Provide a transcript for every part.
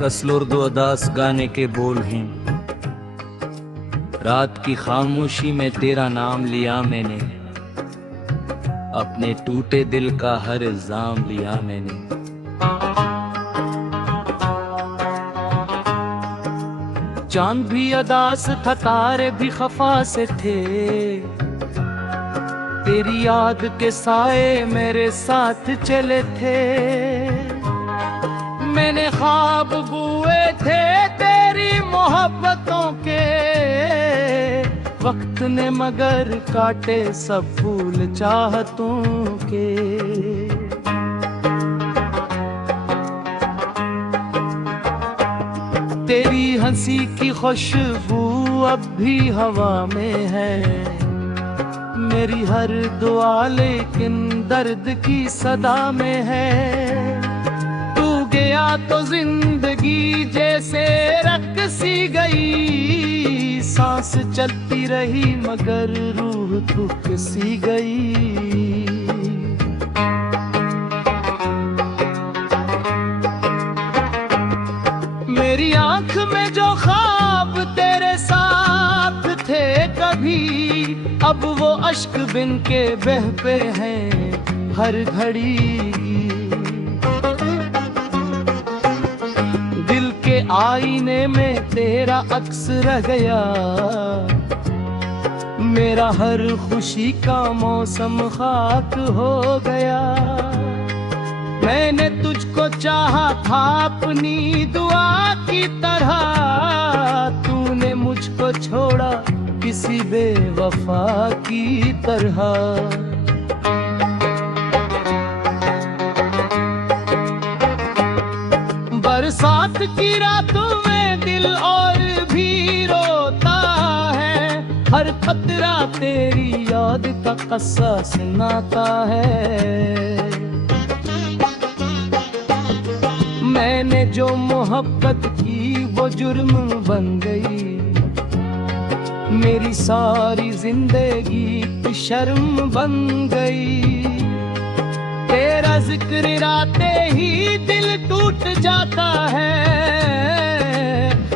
एक असलुर्दो अदास गाने के बोल हैं। रात की खामोशी में तेरा नाम लिया मैंने, अपने टूटे दिल का हर इल्जाम लिया मैंने। चांद भी अदास था, तारे भी खफा से थे, तेरी याद के साए मेरे साथ चले थे। मैंने ख्वाब बुए थे तेरी मोहब्बतों के, वक्त ने मगर काटे सब फूल चाहतों के। तेरी हंसी की खुशबू अब भी हवा में है, मेरी हर दुआ लेकिन दर्द की सदा में है। तू गया तो जिंदगी जैसे रक सी गई, सांस चलती रही मगर रूह थक सी गई। मेरी आंख में जो ख्वाब तेरे साथ थे कभी, अब वो अश्क बिन के बहते हैं हर घड़ी। दिल के आईने में तेरा अक्स रह गया, मेरा हर खुशी का मौसम खाक हो गया। मैंने तुझको चाहा था अपनी दुआ की तरह, तूने मुझको छोड़ा किसी बेवफा की तरह। बरसात की रातों में दिल और भी रोता है, हर खतरा तेरी याद का कस्सा सुनाता है। मैंने जो मोहब्बत की वो जुर्म बन गई, मेरी सारी जिंदगी शर्म बन गई। तेरा जिक्र आते ही दिल टूट जाता है,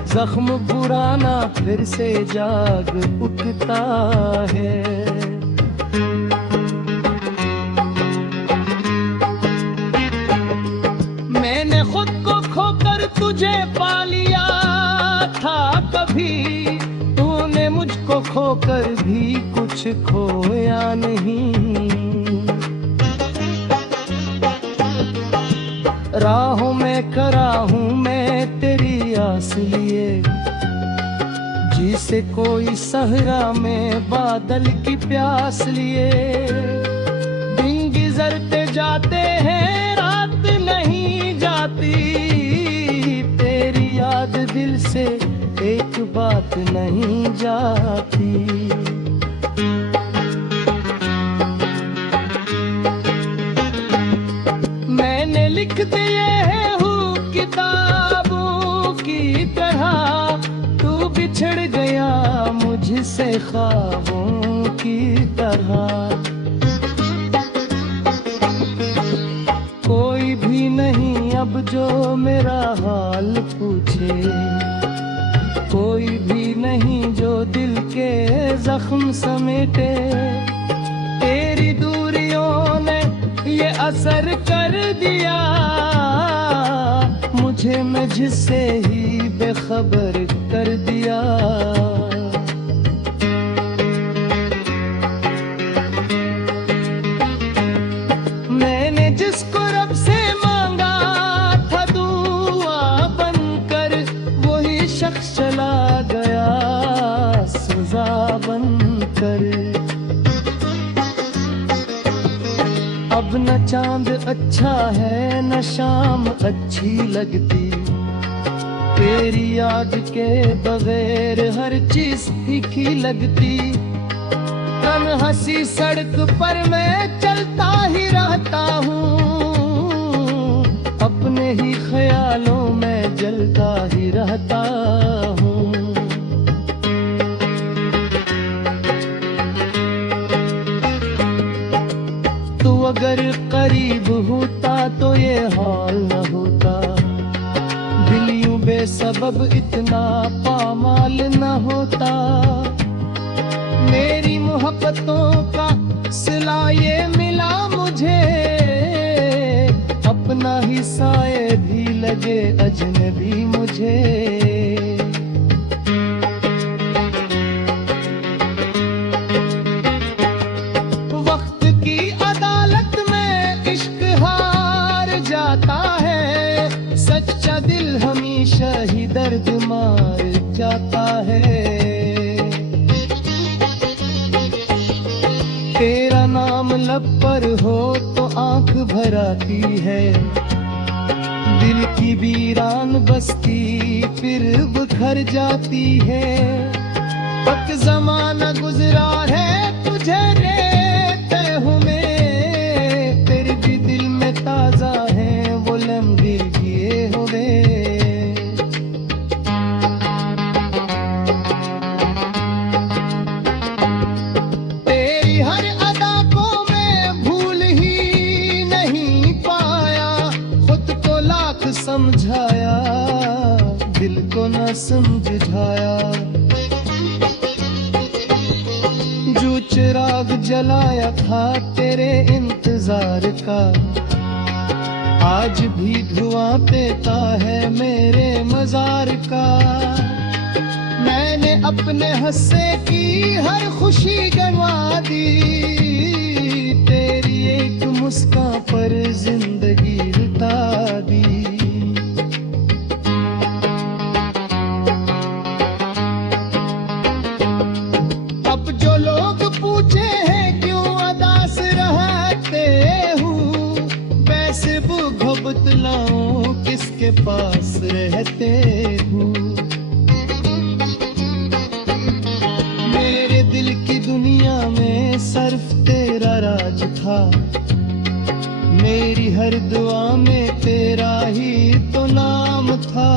जख्म पुराना फिर से जाग उठता है। मैंने खुद को खोकर तुझे पा लिया था कभी, तूने मुझको खोकर भी कुछ खोया नहीं। राहों में खड़ा हूँ मैं तेरी आस लिए, जिसे कोई सहरा में बादल की प्यास लिए। दिन गुजरते जाते हैं रात नहीं जाती, तेरी याद दिल से एक बात नहीं जाती। मैंने लिख दिए हूँ किताबों की तरह, तू बिछड़ गया मुझसे ख्वाबों की तरह। कोई भी नहीं अब जो मेरा हाल पूछे, कोई भी नहीं जो दिल के जख्म समेटे। तेरी दूरियों ने ये असर कर दिया मुझे, मुझसे ही बेखबर कर दिया। मैंने जिसको रब से मांगा था दुआ बनकर, वही शख्स चला गया सजा बनकर। अब न चांद अच्छा है न शाम अच्छी लगती, तेरी याद के बगैर हर चीज फीकी लगती। तन्हासी सड़क पर मैं चलता ही रहता हूँ, अपने ही ख्यालों में जलता ही रहता हूँ। तू अगर करीब होता तो ये हाल न होता, दिल यूं सबब इतना पामाल न होता। मेरी मोहब्बतों का सिला ये मिला मुझे, अपना ही साए भी लगे अजनबी मुझे। वक्त की अदालत में इश्क हार जाता है, सच्चा दिल हमेशा ही दर्द मार जाता है। तेरा नाम लब पर हो तो आंख भर आती है, दिल की वीरान बस्ती फिर बिखर जाती है। वक्त जमाना गुजरा है तुझे रहते हूँ मैं, तेरे भी दिल में ताजा है वो लम्हे किए हुए। तेरी हर अदा को मैं भूल ही नहीं पाया, खुद को लाख समझाया दिल को न समझाया। जो चिराग जलाया था तेरे इंतजार का, आज भी धुआं देता है मेरे मजार का। मैंने अपने हंसे की हर खुशी गंवा दी, तेरी एक मुस्कान पर जिंदगी लुटा दी। अब जो लोग पूछे हैं क्यों अदास रहते हूँ, वैसे वो बतलाऊं किसके पास रहते हूँ। मेरे दिल की दुनिया में सिर्फ तेरा राज था, मेरी हर दुआ में तेरा ही तो नाम था।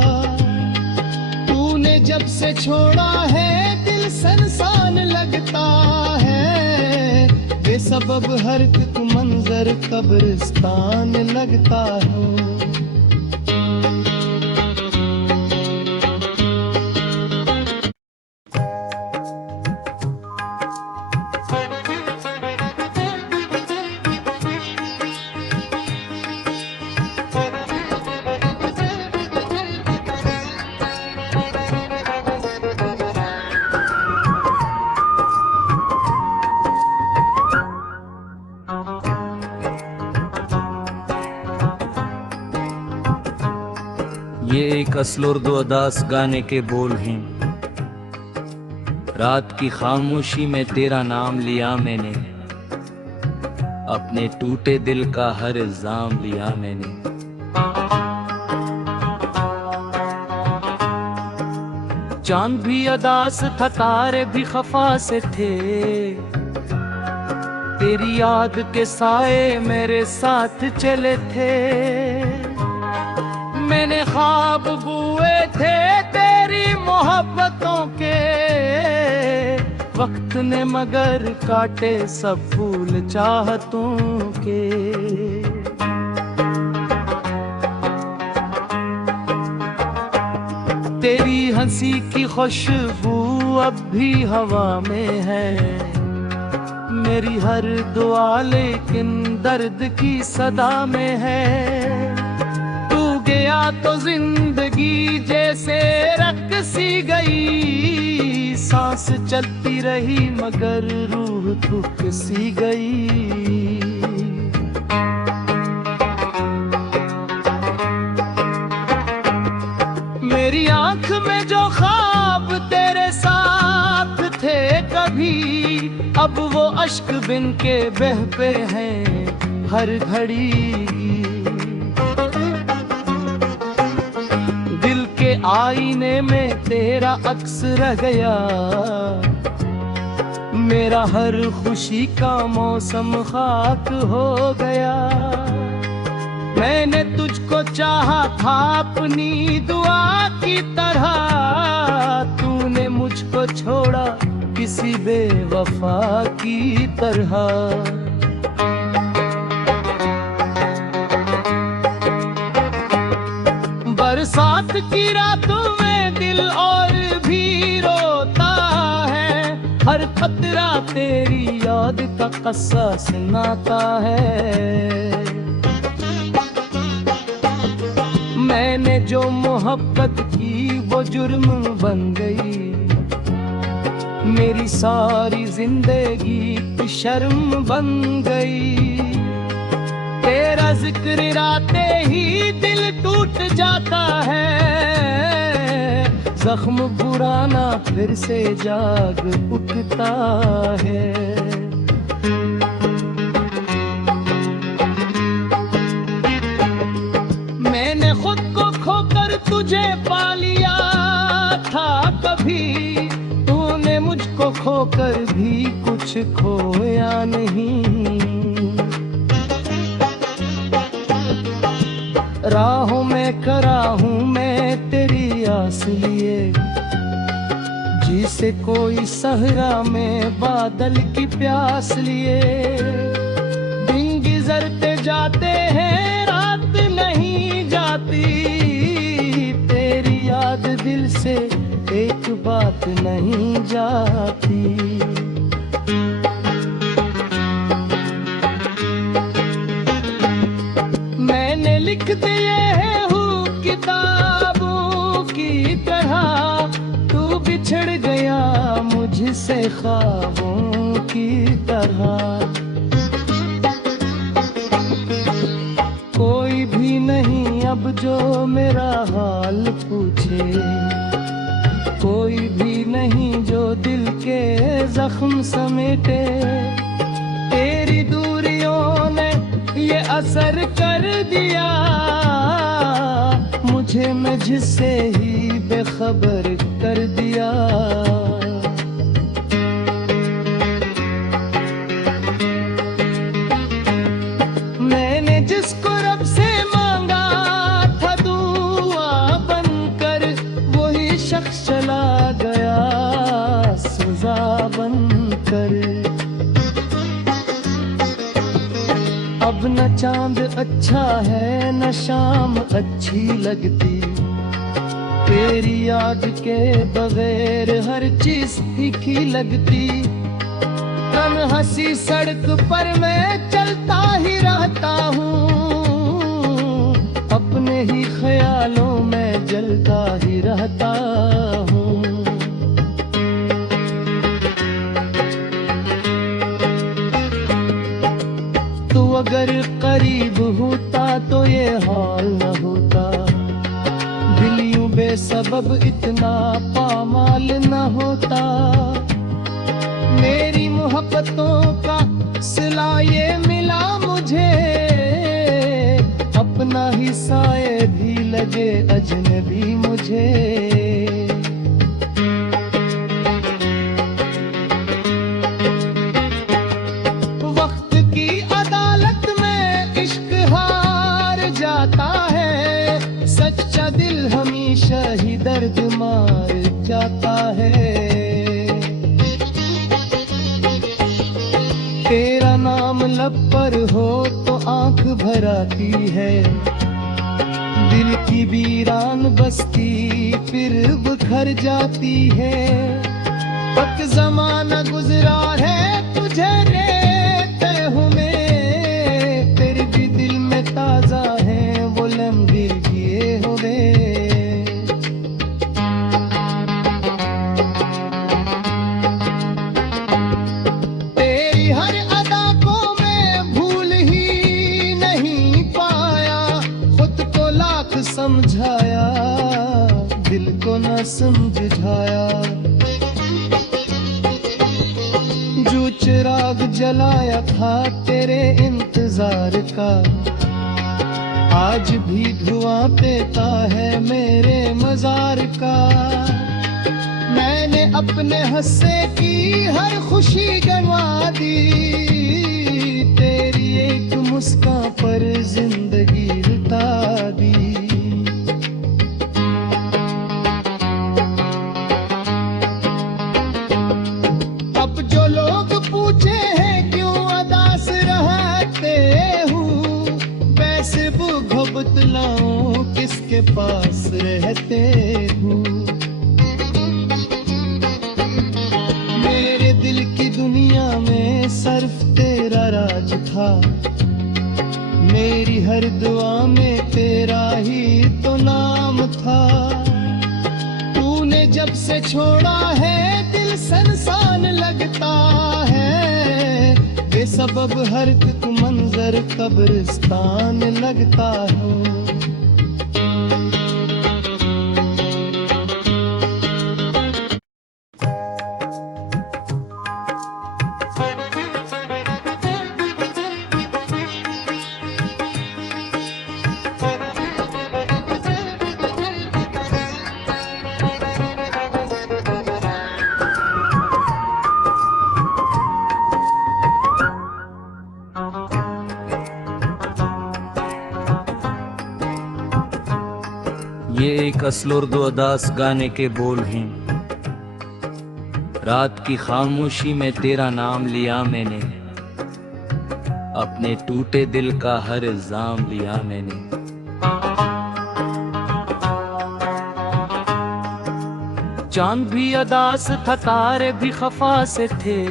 तूने जब से छोड़ा है दिल सनसान लगता है, बेसबब हर एक मंजर कब्रिस्तान लगता है। ये एक असल उर्दू अदास गाने के बोल हैं। रात की खामोशी में तेरा नाम लिया मैंने, अपने टूटे दिल का हर इल्जाम लिया मैंने। चांद भी अदास था, तारे भी खफा से थे, तेरी याद के साए मेरे साथ चले थे। मैंने ख्वाब बुए थे तेरी मोहब्बतों के, वक्त ने मगर काटे सब फूल चाहतों के। तेरी हंसी की खुशबू अब भी हवा में है, मेरी हर दुआ लेकिन दर्द की सदा में है। गया तो जिंदगी जैसे रख सी गई, सांस चलती रही मगर रूह थक सी गई। मेरी आंख में जो ख्वाब तेरे साथ थे कभी, अब वो अश्क बिन के बह पे हैं हर घड़ी। आईने में तेरा अक्स रह गया, मेरा हर खुशी का मौसम खाक हो गया। मैंने तुझको चाहा था अपनी दुआ की तरह, तूने मुझको छोड़ा किसी बेवफा की तरह। बरसात की रातों में दिल और भी रोता है, हर खतरा तेरी याद का कस्सा सुनाता है। मैंने जो मोहब्बत की वो जुर्म बन गई, मेरी सारी जिंदगी की शर्म बन गई। तेरा जिक्र आते ही दिल टूट जाता है, जख्म पुराना फिर से जाग उठता है। मैंने खुद को खोकर तुझे पा लिया था कभी, तूने मुझको खोकर भी कुछ खोया नहीं। राहों में खड़ा हूँ मैं तेरी आस लिए, जिसे कोई सहरा में बादल की प्यास लिए। दिन गुजरते जाते हैं रात नहीं जाती, तेरी याद दिल से एक बात नहीं जाती। मैंने लिख दिए हूँ किताबों की तरह, तू बिछड़ गया मुझसे ख्वाबों की तरह। कोई भी नहीं अब जो मेरा हाल पूछे, कोई भी नहीं जो दिल के जख्म समेटे। तेरी दूरियों ने ये असर कर दिया मुझे, मैं जिससे ही बेखबर कर दिया। मैंने जिसको रब से मांगा था दुआ बनकर, वही शख्स चला गया सजा बनकर। अब न चांद अच्छा है न शाम अच्छी लगती, तेरी याद के बगैर हर चीज फीकी लगती। तन्हासी सड़क पर मैं चलता ही रहता हूँ, अपने ही ख्यालों में जलता ही रहता हूँ। तू अगर करीब होता तो ये हाल न होता, दिल यूं बेसबब इतना पामाल न होता। मेरी मोहब्बतों का सिला ये मिला मुझे, अपना ही साए भी लगे अजनबी मुझे। वक्त की अदालत में इश्क हार जाता है, सच्चा दिल हमेशा ही दर्द मार जाता है। तेरा नाम लब पर हो तो आंख भर आती है, दिल की वीरान बस्ती फिर बिखर जाती है। वक्त जमाना गुजरा है तुझे रेते हूँ मैं, तेरे भी दिल में ताजा है वो लम्हे किए हुए। तेरी हर अदा को मैं भूल ही नहीं पाया, खुद को लाख समझाया दिल को न समझाया। जो चिराग जलाया था तेरे इंतजार का, आज भी धुआं देता है मेरे मजार का। मैंने अपने हंसे की हर खुशी गंवा दी, तेरी एक मुस्कान पर जिंदगी लुटा दी। अब जो लोग पूछे हैं क्यों अदास रहते हूँ, वैसे वो बतलाऊं किसके पास रहते हूँ। था, मेरी हर दुआ में तेरा ही तो नाम था। तूने जब से छोड़ा है दिल सनसान लगता है, बेसबब हर एक मंजर कब्रिस्तान लगता है। ये एक असल उर्दू अदास गाने के बोल हैं। रात की खामोशी में तेरा नाम लिया मैंने, अपने टूटे दिल का हर इल्जाम लिया मैंने। चांद भी अदास था, तारे भी खफा से थे,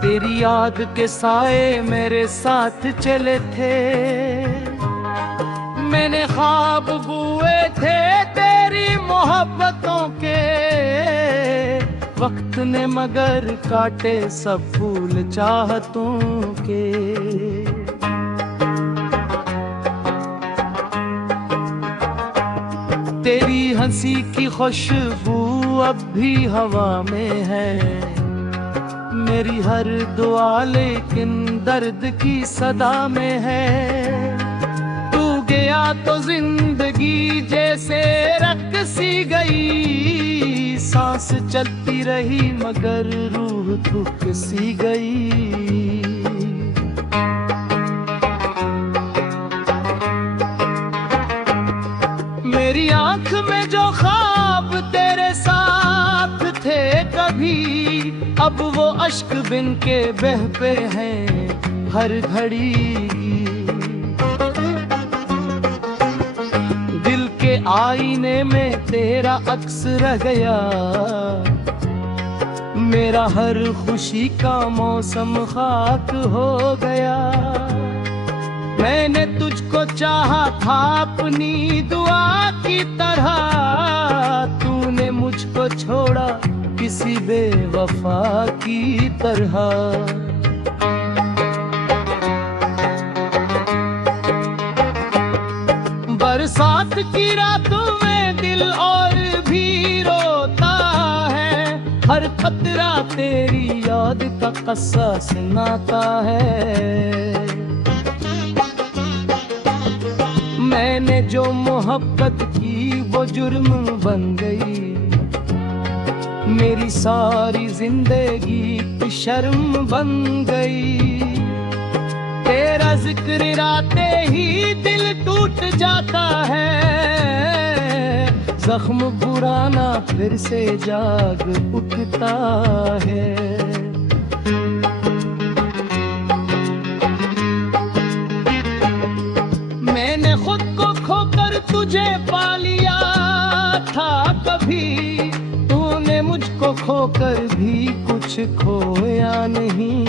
तेरी याद के साए मेरे साथ चले थे। मैंने ख्वाब बुए थे तेरी मोहब्बतों के, वक्त ने मगर काटे सब फूल चाहतों के। तेरी हंसी की खुशबू अब भी हवा में है, मेरी हर दुआ लेकिन दर्द की सदा में है। गया तो जिंदगी जैसे रख सी गई, सांस चलती रही मगर रूह थक सी गई। मेरी आंख में जो ख्वाब तेरे साथ थे कभी, अब वो अश्क बिन के बह पे हैं हर घड़ी। आईने में तेरा अक्स रह गया, मेरा हर खुशी का मौसम खाक हो गया। मैंने तुझको चाहा था अपनी दुआ की तरह, तूने मुझको छोड़ा किसी बेवफा की तरह। बरसात की रातों में दिल और भी रोता है, हर खतरा तेरी याद का कस्सा सुनाता है। मैंने जो मोहब्बत की वो जुर्म बन गई, मेरी सारी जिंदगी शर्म बन गई। तेरा जिक्र आते ही दिल टूट जाता है, जख्म पुराना फिर से जाग उठता है। मैंने खुद को खोकर तुझे पा लिया था कभी, तूने मुझको खोकर भी कुछ खोया नहीं।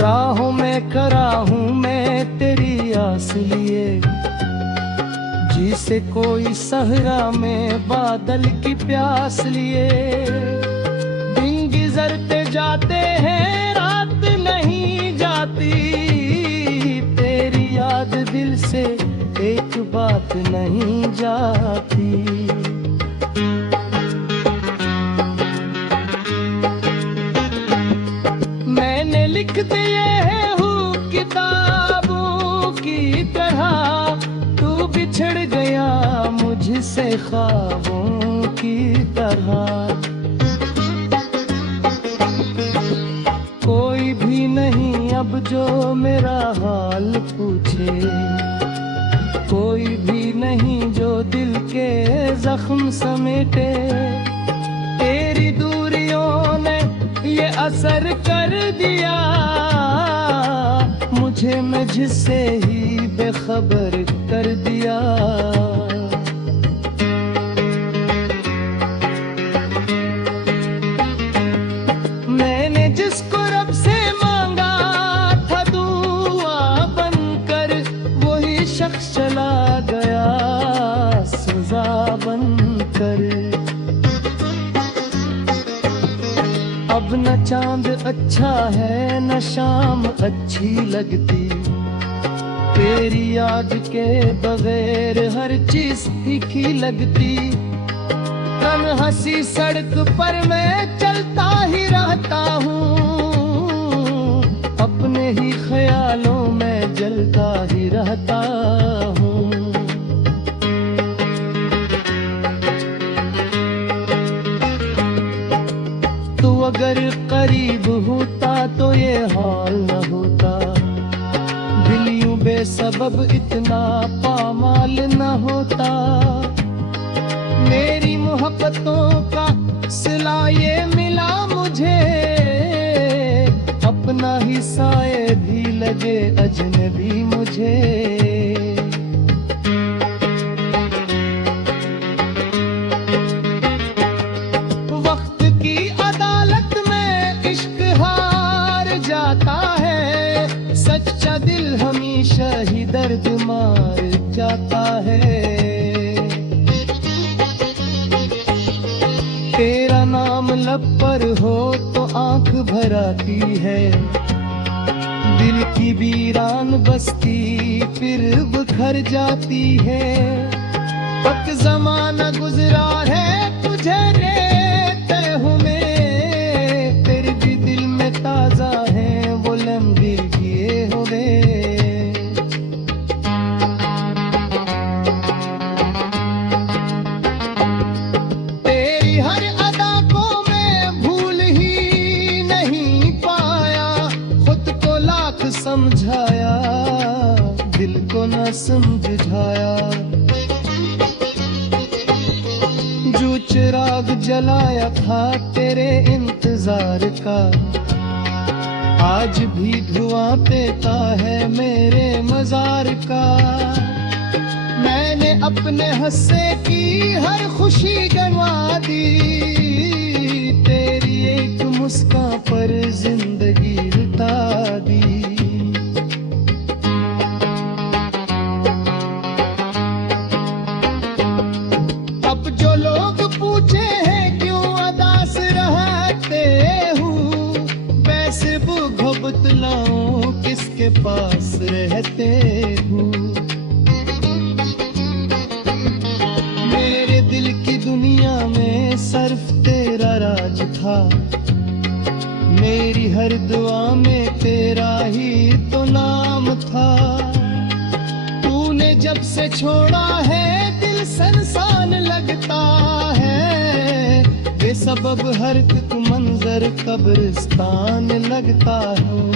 राहों में खड़ा हूँ मैं तेरी आस लिए, जिसे कोई सहरा में बादल की प्यास लिए। दिन गुजरते जाते हैं रात नहीं जाती, तेरी याद दिल से एक बात नहीं जाती। मैंने लिख दिए हैं हूँ किताबों की तरह, तू बिछड़ गया मुझसे ख्वाबों की तरह। कोई भी नहीं अब जो मेरा हाल पूछे, कोई भी नहीं जो दिल के जख्म समेटे। तेरी दूरियों ने ये असर कर दिया मुझे, मैं जिससे ही बेखबर कर दिया। अब न चांद अच्छा है न शाम अच्छी लगती, तेरी याद के बगैर हर चीज फीकी लगती। हंसी सड़क पर मैं चलता ही रहता हूँ, अपने ही ख्यालों में जलता ही रहता हूँ। तू अगर करीब होता तो ये हाल न होता, दिल यूं बेसबब इतना पामाल न होता। मेरी मोहब्बतों का सिला ये मिला मुझे, अपना ही साए भी लगे अजनबी मुझे। वक्त की अदालत में इश्क हार जाता है, सच्चा दिल हमेशा ही दर्द मार जाता है। तेरा नाम लब पर हो तो आंख भर आती है, दिल की वीरान बस्ती फिर बिखर जाती है। वक्त जमाना गुजरा है तुझे रहते हुए, तेरे भी दिल में ताजा है वो लम्हे किए हुए। समझाया दिल को न समझाया, जो चिराग जलाया था तेरे इंतजार का, आज भी धुआं देता है मेरे मजार का। मैंने अपने हंसे की हर खुशी गंवा दी, तेरी एक मुस्कान पर जिंदगी लुटा दी। अब जो लोग पूछे हैं क्यों अदास रहते हूँ, वैसे वो बतलाऊं किसके पास रहते हूँ। मेरे दिल की दुनिया में सिर्फ तेरा राज था, मेरी हर दुआ में तेरा ही तो नाम था। तूने जब से छोड़ा है दिल सनसान लगता है, बेसबब हर एक मंजर कब्रिस्तान लगता है।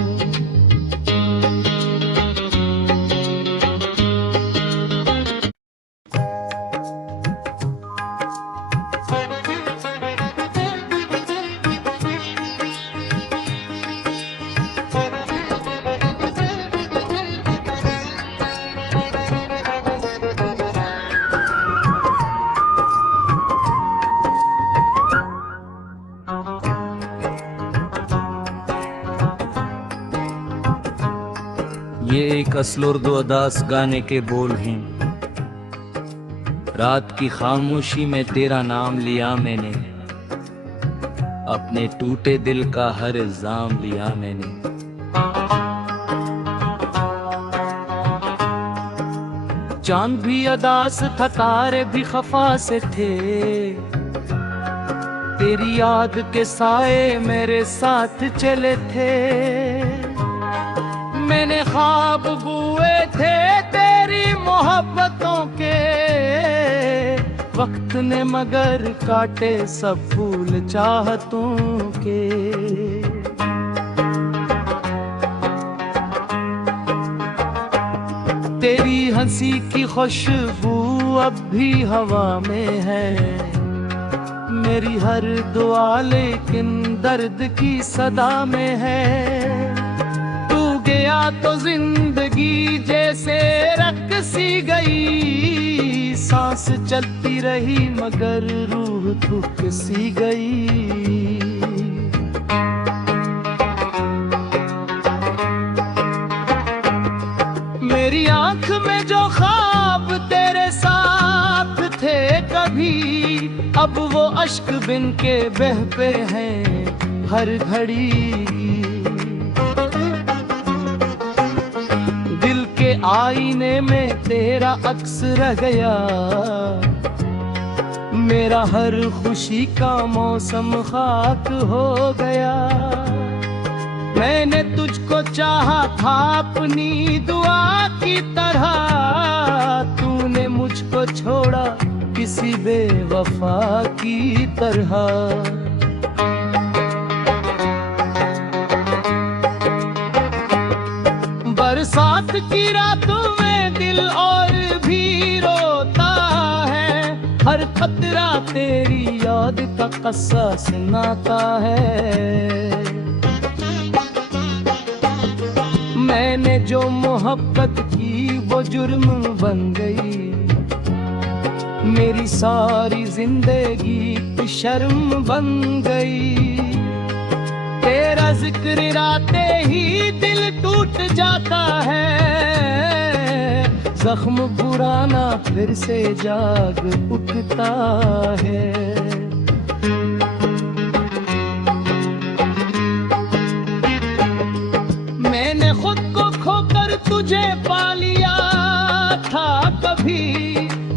ये एक असल उर्दू अदास गाने के बोल हैं। रात की खामोशी में तेरा नाम लिया मैंने, अपने टूटे दिल का हर इल्जाम लिया मैंने। चांद भी अदास था, तारे भी खफा से थे, तेरी याद के साए मेरे साथ चले थे। मैंने ख्वाब बुए थे तेरी मोहब्बतों के, वक्त ने मगर काटे सब फूल चाहतों के। तेरी हंसी की खुशबू अब भी हवा में है, मेरी हर दुआ लेकिन दर्द की सदा में है। तू गया तो जिंदगी जैसे रख सी गई, सांस चलती रही मगर रूह थक सी गई। मेरी आंख में जो ख्वाब तेरे साथ थे कभी, अब वो अश्क बिन के बह पे हैं हर घड़ी। दिल के आईने में तेरा अक्स रह गया, मेरा हर खुशी का मौसम खाक हो गया। मैंने तुझको चाहा था अपनी दुआ की तरह, तूने मुझको छोड़ा किसी बेवफा की तरह। बरसात की रातों में दिल और भी रोता है, हर खतरा तेरी याद का कस्सा सुनाता है। मैंने जो मोहब्बत की वो जुर्म बन गई, मेरी सारी जिंदगी की शर्म बन गई। तेरा जिक्र आते ही दिल टूट जाता है, जख्म पुराना फिर से जाग उठता है। मैंने खुद को खोकर तुझे पा लिया था कभी,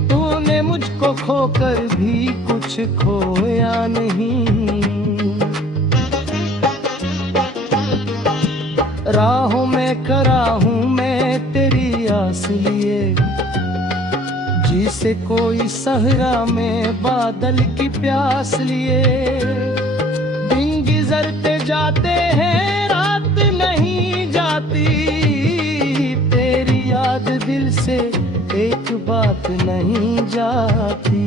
तूने मुझको खोकर भी कुछ खोया नहीं। राहों में खड़ा हूँ मैं तेरी आस लिए, जिसे कोई सहरा में बादल की प्यास लिए। दिन गुजरते जाते हैं रात नहीं जाती, तेरी याद दिल से एक बात नहीं जाती।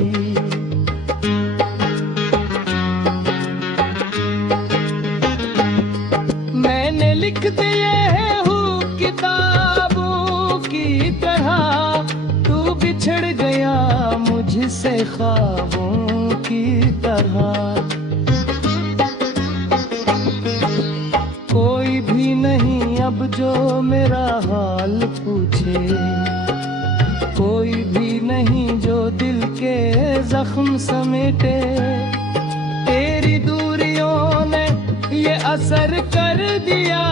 मैंने लिख दिए हैं हूँ किताबों की तरह, तू बिछड़ गया मुझसे ख्वाबों की तरह। कोई भी नहीं अब जो मेरा हाल पूछे, कोई भी नहीं जो दिल के जख्म समेटे। तेरी दूरियों ने ये असर कर दिया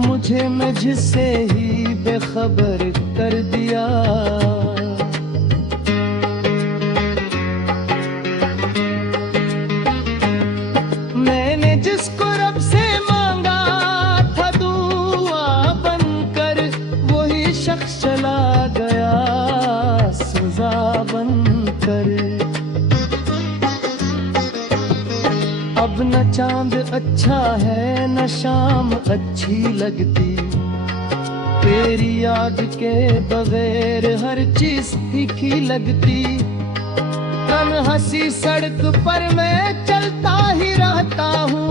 मुझे, मुझसे ही बेखबर कर दिया। मैंने जिसको रब से मांगा था दुआ बनकर, वही शख्स चला गया सजा बनकर। अब न चांद अच्छा है न शाम अच्छी लगती, तेरी याद के बगैर हर चीज फीकी लगती। तन्हासी सड़क पर मैं चलता ही रहता हूँ,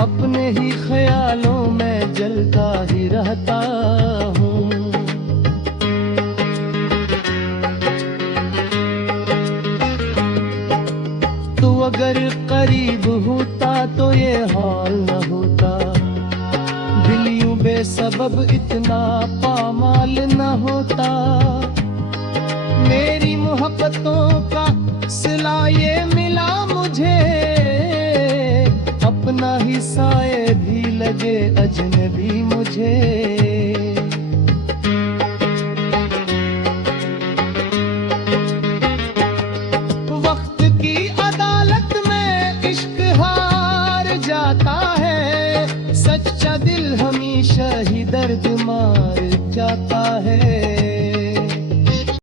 अपने ही ख्यालों में जलता ही रहता हूँ। तू अगर करीब होता तो ये हाल न होता, दिल यूं बेसबब इतना पामाल न होता। मेरी मोहब्बतों का सिला ये मिला मुझे, अपना ही साए भी लगे अजनबी मुझे।